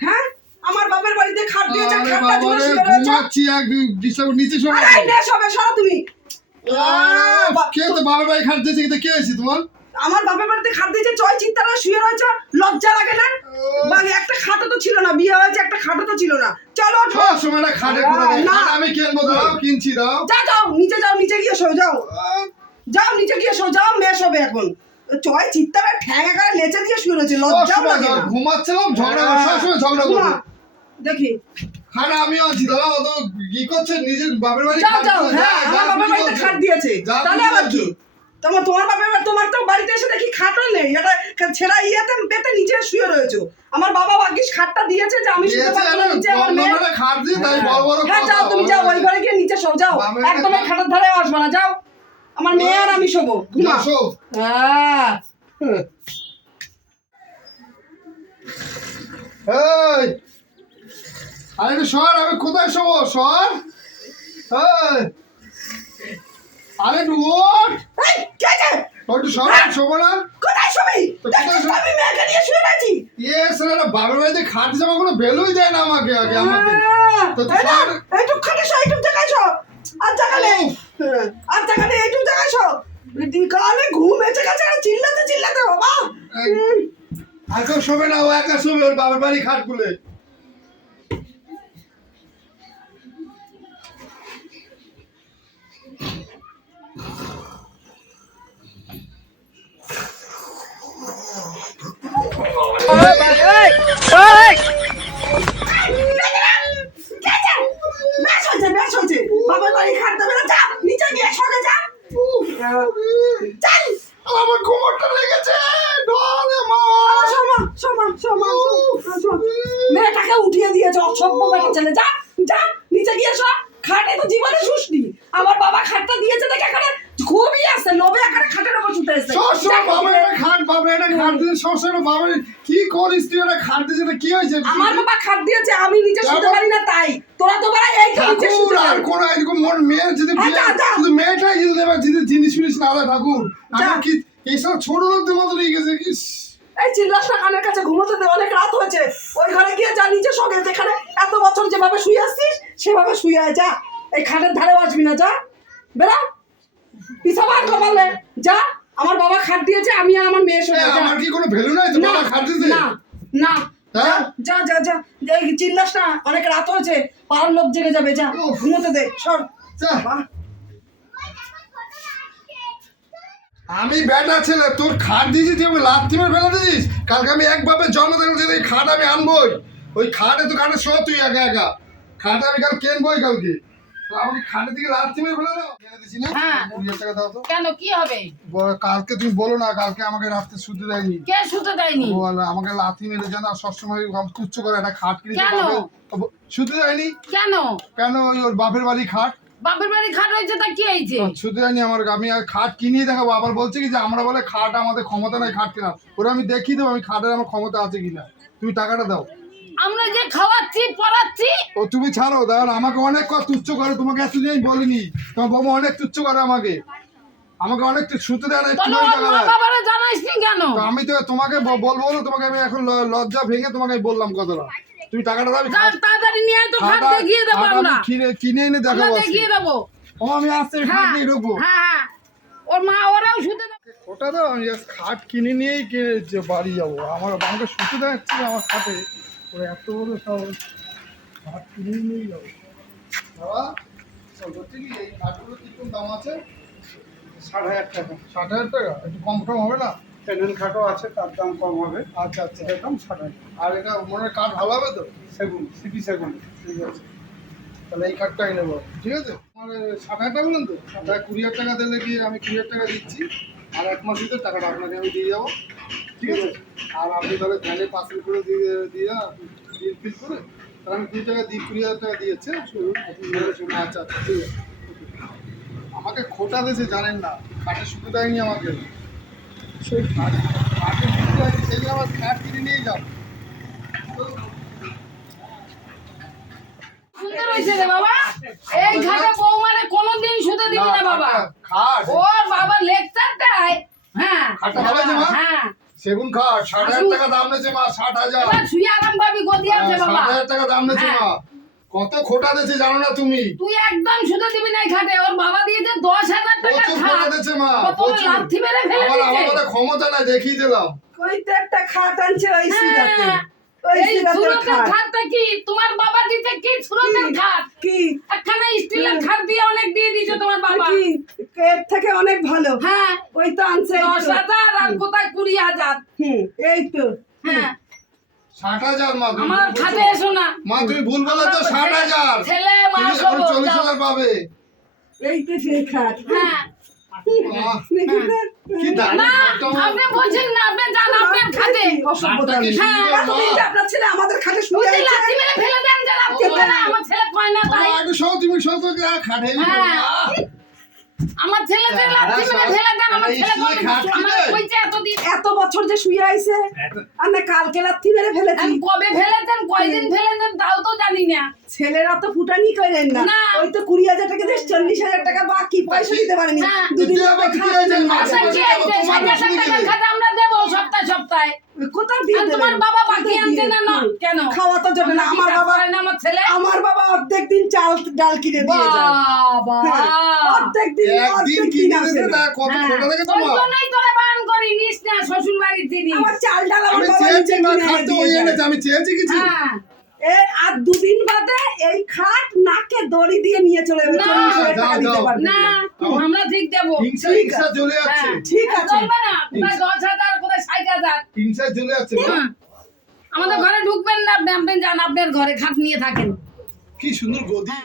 হ্যাঁ? আমার বাপের বাড়িতে খাট দিয়েছে খাটটা শুয়ে রয়েছে। ঘুমাচ্ছি এক ডিস্টার্ব নিচে শোনা। আরে এই নেশ সরো তুমি। কে তো বাবা ভাই খাট দিয়েছে কিন্তু কে হয়েছে তোমার? আমার বাপের বাড়িতে খাট দিয়েছে চয় চিত্তারা শুয়ে রয়েছে লজ্জা লাগে না? মানে একটা খাটও তো ছিল না বিয়ে হয়েছে একটা খাটও তো ছিল না। চলো ওঠো। সব সময় না খাটে না। আমি কিনবো দাও কিনছি দাও। যাও যাও নিচে যাও নিচে গিয়ে শো যাও। যাও নিচে গিয়ে শো যাও মেশ হবে এখন। চয় চিত্তারা ঠ্যাং একারে লেচে দিয়ে শুয়ে রয়েছে লজ্জাও লাগে না। ঘুমাচ্ছিলাম ঝগড়া সবসময় ঝগড়া করো দেখি। আমিও আছি দাও অত কি করছে? নিজের বাপের বাড়ি যাও যাও হ্যাঁ আমার বাড়িতে খাট দিয়েছে। তাহলে আবার কি? তোমার তোমার বাপের তোমার তো বাড়িতে এসে দেখি খাটও নেই। এটা ছেঁড়া ইয়েতে পেতে নিচে শুয়ে রয়েছো। আমার বাবা ভাগ্যিস খাটটা দিয়েছে যে আমি শুতে পারব নিচে আমার মেয়ে খাট দিয়ে তাই বড় বড় হ্যাঁ যাও তুমি যাও ওই ঘরে গিয়ে নিচে শো যাও। একদম খাটার ধারে আসবে না যাও। আমার মেয়ে আর আমি শোবো ঘুমা। হ্যাঁ। এই আরে একটু সর আমি কোথায় শোবো? সর। এই আরে একটু এই, কে কে? একটু সর শোবো না। কোথায় শোবি? তো তো আমি মেয়েকে নিয়ে শুয়ে আছি ইয়ে সারা বাবার বাড়িতে খাট জামা কোনো ভ্যালুই দেয় না আমাকে আগে তো সর। জায়গায়। আর জায়গা নেই। হ্যাঁ, আর জায়গা নেই, এইটুক শো। কানে ঘুম এসে গেছে, আর চিল্লাতে চিল্লাতে বাবা। কেউ শোবে না ও একা শোবে ওর বাবার বাড়ি খাট খুলে। বাবার বাড়ি খাট দেবে না, যা, নিচে গিয়ে শোনে যা। আমার কোমরটা লেগেছে! ডরে মা। মেয়েটাকে উঠিয়ে দিয়েছে অসভ্য বেটা ছেলে যা যা নিচে গিয়ে শো খাটে তো জীবনে শুসনি আমার বাবা খাটটা দিয়েছে দেখে এখানে খুবই আছে লোভে এখানে খাটের উপর শুতে এসে সবসময় বাবার একটা খাট বাবার একটা খাট দিয়ে সবসময় বাবার কি করিস তুই একটা খাট দিয়েছে এটা কি হয়েছে? আমার বাবা খাট দিয়েছে আমি নিজে শুতে পারি না তাই। তোরা তো নিচে ঠাকুর শুতে আর পারি। কোন এরকম মোর মেয়ের যদি হ্যাঁ, বিয়ে- যা, যা। শুধু মেয়েটাই যদি দেবে যদি জিনিস ফিনিস না ঠাকুর। কি এইসব ছোট লোকদের মতো নিয়ে গেছে ইস এই চিল্লাস না কানের কাছে ঘুমোতে দে অনেক রাত হয়েছে। ওই ঘরে গিয়ে যা নিচে সঙ্গে যেখানে এত বছর যেভাবে শুয়ে আসছিস সেভাবে শুয়ে আয় যা। এই খাটের আসবি না যা। পিছা বার কমালে যা। আমার বাবা খাট দিয়েছে আমি আর আমার মেয়ে শুয়ে আমার কি কোনো ভ্যালু নাই? তো না বাবা খাট দিতে না না। হ্যাঁ? যা যা যা চিল্লাস না অনেক রাত হয়েছে পাড়ার লোক জেগে যাবে যা। ঘুমোতে দে সর। যা। আমি বেটা ছেলে তোর খাট দিয়েছি তুই আমাকে লাথি মেরে ফেলে দিয়েছিস? কালকে আমি এক বাপের জন্ম দেখেছি এই খাট আমি আনবোই। ওই খাটে তো খাটে শো তুই একা একা। খাট আমি কাল কেনবোই কালকে। আমাকে খাটের দিকে লাথি মেরে ফেলে দাও। ফেলে দিছি না? হ্যাঁ। কুড়ি হাজার টাকা দাও তো। কেন? কি হবে? কালকে তুমি বলো না কালকে আমাকে রাত্রে শুতে দেয়নি। কে শুতে দেয়নি? বল আমাকে লাথি মেরে যেন সবসময় তুচ্ছ করে একটা খাট কেন? শুতে দেয়নি? কেন? কেন ওই ওর বাপের বাড়ি খাট? বাপের বাড়ি খাট হয়েছে তা কি হয়েছে? আমার আমি আর খাট কিনিয়ে দেখাবো। আবার বলছে কি যে আমরা বলে খাট আমাদের ক্ষমতা নাই খাট কেনার। ওরা আমি দেখিয়ে দেবো আমি খাটের আমার ক্ষমতা আছে কিনা। তুমি টাকাটা দাও। আমরা যে খাওয়াচ্ছি পড়াচ্ছি? ও তুমি ছাড়ো দাঁড়ান আমাকে অনেক কথা তুচ্ছ করে তোমাকে এতদিন আমি বলিনি। তোমার বাবা অনেক তুচ্ছ করে আমাকে। আমাকে অনেক শুতে দেয় না একটু কেন? আমি তো তোমাকে বলব না তোমাকে আমি এখন লজ্জা ভেঙে তোমাকে বললাম কথাটা। তুমি টাকাটা খাট- তাড়াতাড়ি নিয়ে আয় তো খাট দেখিয়ে দেবো আমরা। কিনে- কিনে এনে দেখাবো। দেখিয়ে দেবো। ও আমি আসতে খাট নিয়ে ঢুকবো হ্যাঁ হ্যাঁ। ওর মা ওরাও শুতে ওটা দাও আমি just খাট কিনে নিয়েই কিনে যে বাড়ি যাব। আমার আমাকে শুতে দেখাচ্ছি আমার খাটে। ওরা এত বড় সব খাট কিনে নিয়েই যাব। বাবা সব বলছি কি? এই খাটগুলো কীরকম দাম আছে? ষাট হাজার টাকা। ষাট হাজার টাকা? একটু কম টম হবে না? প্যানেল খাটও আছে তার দাম কম হবে। আচ্ছা আচ্ছা। এটার দাম ষাট আর এটা মনে হয় কাঠ ভালো হবে তো? সেগুন সিপি সেগুন। ঠিক আছে। তাহলে এই কাঠটাই নেব। ঠিক আছে? আমার ষাট হাজার টাকা বলুন তো? তাহলে কুড়ি হাজার টাকা দিলে কি আমি কুড়ি হাজার টাকা দিচ্ছি? আর এক মাস ভিতরে টাকাটা আপনাকে আমি দিয়ে যাব ঠিক আছে? আর আপনি তাহলে ভ্যানে পার্সেল করে দিয়ে দিয়ে বিল ফিল করে তাহলে আমি কুড়ি টাকা দিই কুড়ি হাজার টাকা দিয়েছে আচ্ছা আচ্ছা ঠিক আছে। আমাকে খোটা দিয়েছে জানেন না। কাঠের শুধু দেয়নি আমাকে। সেই সেদিন আমার খাট কিনে নিয়ে যাও সুন্দর হয়েছে রে বাবা। এই ঘাটে বৌমারে কোনোদিন শুতে দিবি না বাবা। ওর বাবা লেকচার দেয় হ্যাঁ? হ্যাঁ। সেগুন খাট ষাট হাজার টাকা দাম নেছে মা ষাট হাজার। শুয়ে আরাম পাবি গদি আছে হ্যাঁ, ষাট হাজার টাকা দাম নেছে হ্যাঁ। মা। কত খোটা দিয়েছে জানো না তুমি? তুই একদম শুধু দিবি না এই খাটে ওর বাবা দিয়েছে দশ হাজার টাকা খোটা দিয়েছে মা কত প্রচুর। লাথি মেরে ফেলে আমার আমার কথা ক্ষমতা নাই দেখিয়ে দিলাম। ওই তো একটা খাট আনছে ওই হ্যাঁ, ওই এই সুরতের খাটটা কি? তোমার বাবা দিতে কি সুরতের কি? খাট? কি? একখানা স্টিলের খাট দিয়ে অনেক দিয়ে দিয়েছে তোমার বাবা। কি? এর থেকে অনেক ভালো। হ্যাঁ। ওই তো আনছে দশ হাজার আর কোথায় কুড়ি হাজার? হুম এই তো। হ্যাঁ। ষাট হাজার মা আমার খাটে এসো না। মা তুমি ভুল বলে তো ষাট হাজার। ছেলে মা চল্লিশ হাজার পাবে। এই তো সেই খাট। হ্যাঁ। খাটে। হ্যাঁ, আমাদের খাটে শুয়ে আমার ছেলে কয় না তাই। সব তুমি সব খাটে। আমার ছেলে যে লাথি মেরে ফেলে দেন আমার ছেলে বলে, আমার কিনে? কইছে এতদিন? এত বছর যে শুয়ে আইছে আর না কালকে লাথি মেরে ফেলেছি। আমি কবে ফেলেছেন কয়দিন ফেলেছেন তাও তো জানি না। ছেলেরা তো ফুটানি করেন না। ওই তো কুড়ি হাজার টাকা দিয়ে চল্লিশ হাজার টাকা বাকি পয়সা দিতে পারেনি। হ্যাঁ। দুদিন আচ্ছা আমরা দেবো সপ্তাহে সপ্তাহে। কোথায় দিয়ে তোমার বাবা বাকি কোথায় না না? কেন? খাওয়া তো যাবে না। আমার বাবা আমার ছেলে? আমার বাবা অর্ধেক দিন চাল ডাল কিনে দিয়ে যায়। হ্যাঁ, অর্ধেক দিন একদিন দিতে তা কত হ্যাঁ, খোটা দেখে ওই জন্যই তোরা বারণ করি নিস না শ্বশুর বাড়ির জিনিস। আমার চাল ডাল আমার বাবা চেয়েছি নিজে মা কিনে এনে খাটতে ওই এনেছে আমি চেয়েছি কিছু। হ্যাঁ। আর দুদিন বাদে এই খাট নাকে দড়ি দিয়ে নিয়ে চলে যাবে। না। আমরা ঠিক দেবো। হিংসা হিংসা চলে যাচ্ছে। হ্যাঁ। ঠিক আছে। চলবে না কোথায় দশ হাজার কোথায় ষাট হাজার। হিংসা চলে যাচ্ছে হ্যাঁ। আমাদের ঘরে ঢুকবেন না আপনি আপনি যান আপনার ঘরে খাট নিয়ে থাকেন। কি সুন্দর গদি।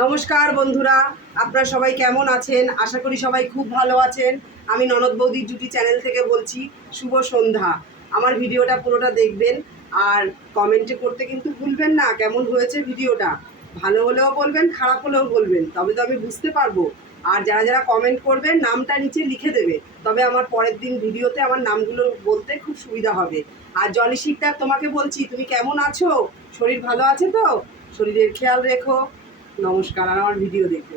নমস্কার বন্ধুরা, আপনারা সবাই কেমন আছেন? আশা করি সবাই খুব ভালো আছেন। আমি ননদ বৌদির জুটি চ্যানেল থেকে বলছি, শুভ সন্ধ্যা। আমার ভিডিওটা পুরোটা দেখবেন, আর কমেন্টে করতে কিন্তু ভুলবেন না, কেমন হয়েছে ভিডিওটা। ভালো হলেও বলবেন, খারাপ হলেও বলবেন, তবে তো আমি বুঝতে পারব। আর যারা যারা কমেন্ট করবেন, নামটা নিচে লিখে দেবে। তবে আমার পরের দিন ভিডিওতে আমার নামগুলো বলতে খুব সুবিধা হবে। আর জলি শিকদার তোমাকে বলছি, তুমি কেমন আছো? শরীর ভালো আছে তো? শরীরের খেয়াল রেখো। নমস্কার আর আমার ভিডিও দেখো।